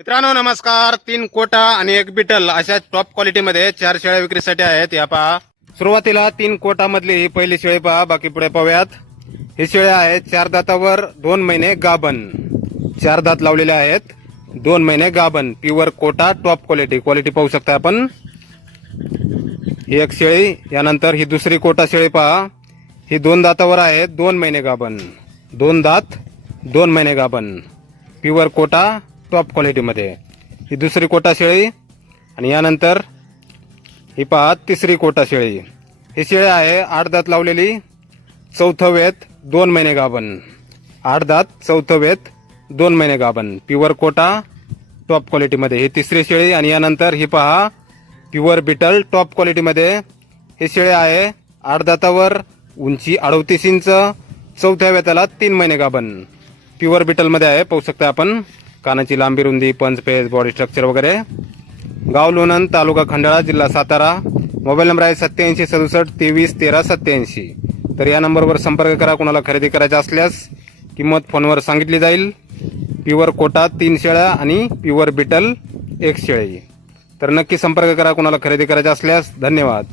मित्रांनो नमस्कार. तीन कोटा आणि एक बिटल अशा टॉप क्वालिटीमध्ये चार शेळ्या विक्रीसाठी आहेत. या पहा. सुरुवातीला तीन कोटा मधली ही पहिली शेळी पहा. बाकी पुढे पाहूयात. ही शेळ्या आहेत चार दातावर दोन महिने गाभण. चार दात लावलेले आहेत. दोन महिने गाभण. Pure Kota top quality quality पाहू शकता आपण. ही एक शेळी यानंतर ही दुसरी कोटा शेळी पहा. ही दोन दातावर आहेत दोन महिने गाभण. दोन दात दोन महिने गाभण. प्युअर कोटा टॉप क्वालिटीमध्ये ही दुसरी कोटा शेळी आणि यानंतर ही पहा तिसरी कोटा शेळी. ही शेळी आहे आठ दात लावलेली चौथं वेत दोन महिने गाभण. आठ दात चौथं वेत दोन महिने गाभण. प्युअर कोटा टॉप क्वालिटीमध्ये ही तिसरी शेळी आणि यानंतर ही पहा प्युअर बिटल टॉप क्वालिटीमध्ये हे शेळे आहे आठ दातावर उंची अडतीस इंच चौथ्या वेताला तीन महिने गाभण. प्युअर बिटलमध्ये आहे पाहू शकता आपण. कानाची लांबी रुंदी पंच पेज बॉडी स्ट्रक्चर वगैरे. गाव लोणंद तालुका खंडाळा जिल्हा सातारा. मोबाईल नंबर आहे सत्याऐंशी सदुसष्ट तेवीस तेरा सत्याऐंशी. तर या नंबरवर संपर्क करा कुणाला खरेदी करायचा असल्यास. किंमत फोनवर सांगितली जाईल. प्युअर कोटा तीन शेळ्या आणि प्युअर बिटल एक शेळी. तर नक्की संपर्क करा कुणाला खरेदी करायचा असल्यास. धन्यवाद.